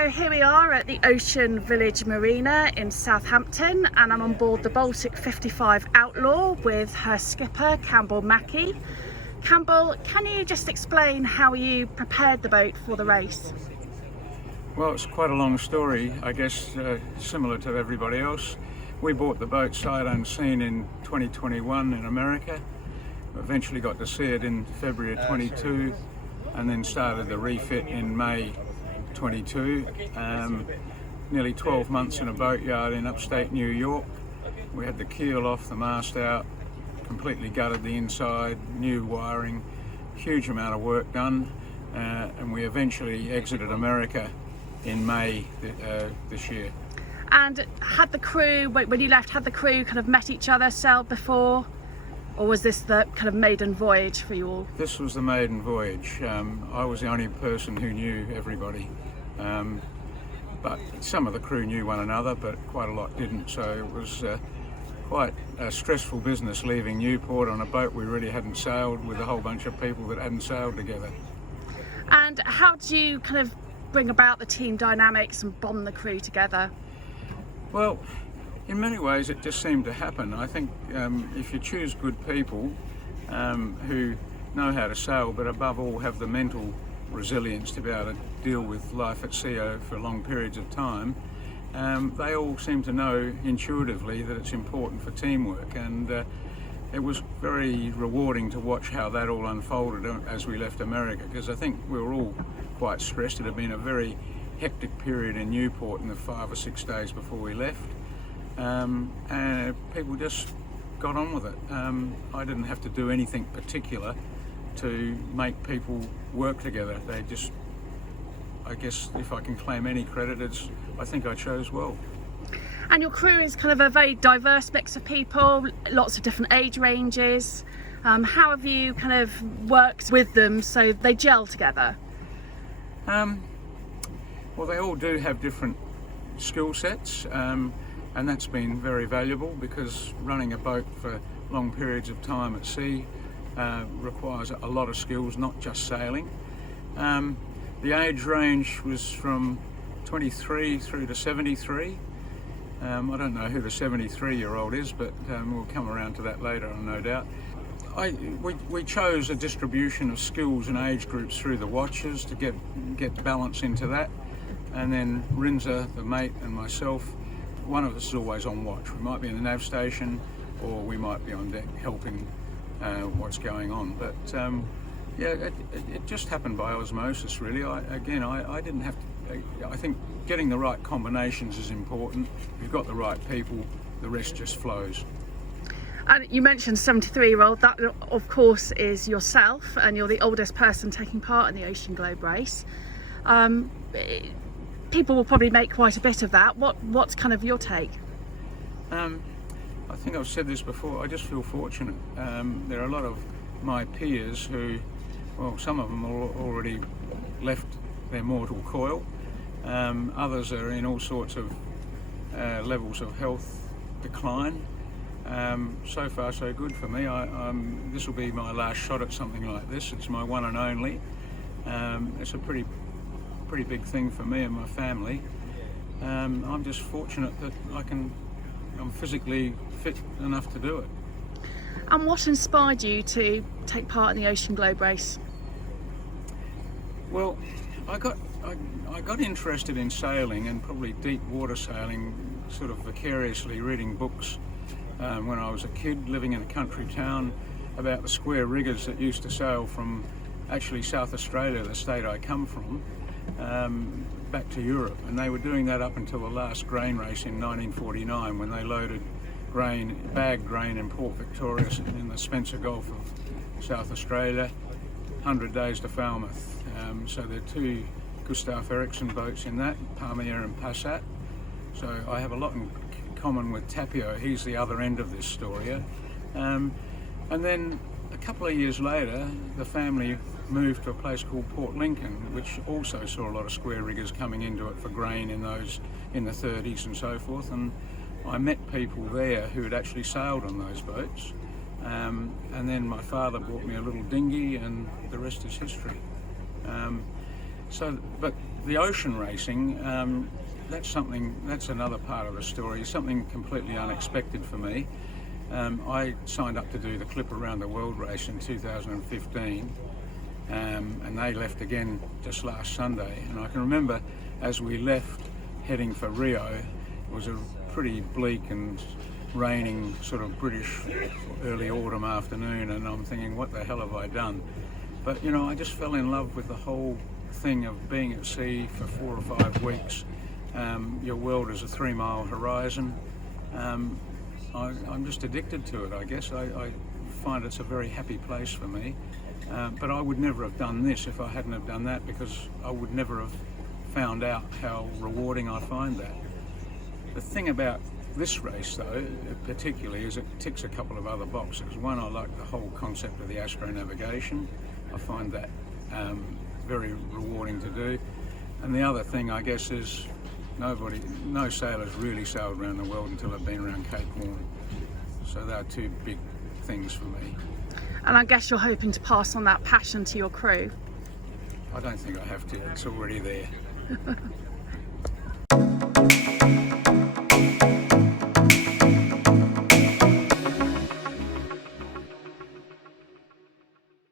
So here we are at the Ocean Village Marina in Southampton, and I'm on board the Baltic 55 Outlaw with her skipper Campbell Mackie. Campbell, can you just explain how you prepared the boat for the race? Well, it's quite a long story, I guess, similar to everybody else. We bought the boat sight unseen in 2021 in America. Eventually got to see it in February of 22, and then started the refit in May 22. Nearly 12 months in a boatyard in upstate New York. We had the keel off, the mast out, completely gutted the inside, new wiring, huge amount of work done, and we eventually exited America in May this year. And had the crew, when you left, had the crew kind of met each other, sailed before? Or was this the kind of maiden voyage for you all? This was the maiden voyage. I was the only person who knew everybody. But some of the crew knew one another, but quite a lot didn't. So it was quite a stressful business leaving Newport on a boat we really hadn't sailed with a whole bunch of people that hadn't sailed together. And how do you kind of bring about the team dynamics and bond the crew together? Well, in many ways it just seemed to happen. I think if you choose good people who know how to sail, but above all have the mental resilience to be able to deal with life at sea for long periods of time, they all seem to know intuitively that it's important for teamwork, and it was very rewarding to watch how that all unfolded as we left America, because I think we were all quite stressed. It had been a very hectic period in Newport in the 5 or 6 days before we left. And people just got on with it. I didn't have to do anything particular to make people work together. They just, I guess if I can claim any credit, I think I chose well. And your crew is kind of a very diverse mix of people, lots of different age ranges. How have you kind of worked with them so they gel together? Well, they all do have different skill sets. And that's been very valuable, because running a boat for long periods of time at sea requires a lot of skills, not just sailing. The age range was from 23 through to 73. I don't know who the 73-year-old is, but we'll come around to that later, no doubt. We chose a distribution of skills and age groups through the watches to get balance into that, and then Rinza, the mate, and myself, one of us is always on watch. We might be in the nav station, or we might be on deck helping what's going on. But yeah, it just happened by osmosis, really. I didn't have to. I think getting the right combinations is important. If you've got the right people, the rest just flows. And you mentioned 73-year-old. That, of course, is yourself, and you're the oldest person taking part in the Ocean Globe race. People will probably make quite a bit of that. What's kind of your take? I think I've said this before. I just feel fortunate. There are a lot of my peers who, well, some of them are already left their mortal coil. Others are in all sorts of levels of health decline. So far, so good for me. This will be my last shot at something like this. It's my one and only. It's a pretty big thing for me and my family. I'm just fortunate that I'm physically fit enough to do it. And what inspired you to take part in the Ocean Globe race? Well, I got interested in sailing, and probably deep water sailing, sort of vicariously reading books when I was a kid, living in a country town, about the square riggers that used to sail from actually South Australia, the state I come from, back to Europe, and they were doing that up until the last grain race in 1949, when they loaded bagged grain in Port Victoria in the Spencer Gulf of South Australia, 100 days to Falmouth. So there are 2 Gustav Eriksson boats in that, Palmier and Passat. So I have a lot in common with Tapio. He's the other end of this story. And then a couple of years later, the family moved to a place called Port Lincoln, which also saw a lot of square riggers coming into it for grain in the 30s and so forth. And I met people there who had actually sailed on those boats. And then my father bought me a little dinghy, and the rest is history. But the ocean racing, that's another part of the story, something completely unexpected for me. I signed up to do the Clip Around the World race in 2015, and they left again just last Sunday. And I can remember as we left heading for Rio, it was a pretty bleak and raining sort of British early autumn afternoon, and I'm thinking, what the hell have I done? But you know, I just fell in love with the whole thing of being at sea for 4 or 5 weeks. Your world is a 3-mile horizon. I'm just addicted to it, I guess. I find it's a very happy place for me. But I would never have done this if I hadn't have done that, because I would never have found out how rewarding I find that. The thing about this race, though, particularly, is it ticks a couple of other boxes. One, I like the whole concept of the astronavigation. I find that very rewarding to do. And the other thing, I guess, is no sailors really sailed around the world until they've been around Cape Horn. So they are 2 big things for me. And I guess you're hoping to pass on that passion to your crew. I don't think I have to, it's already there.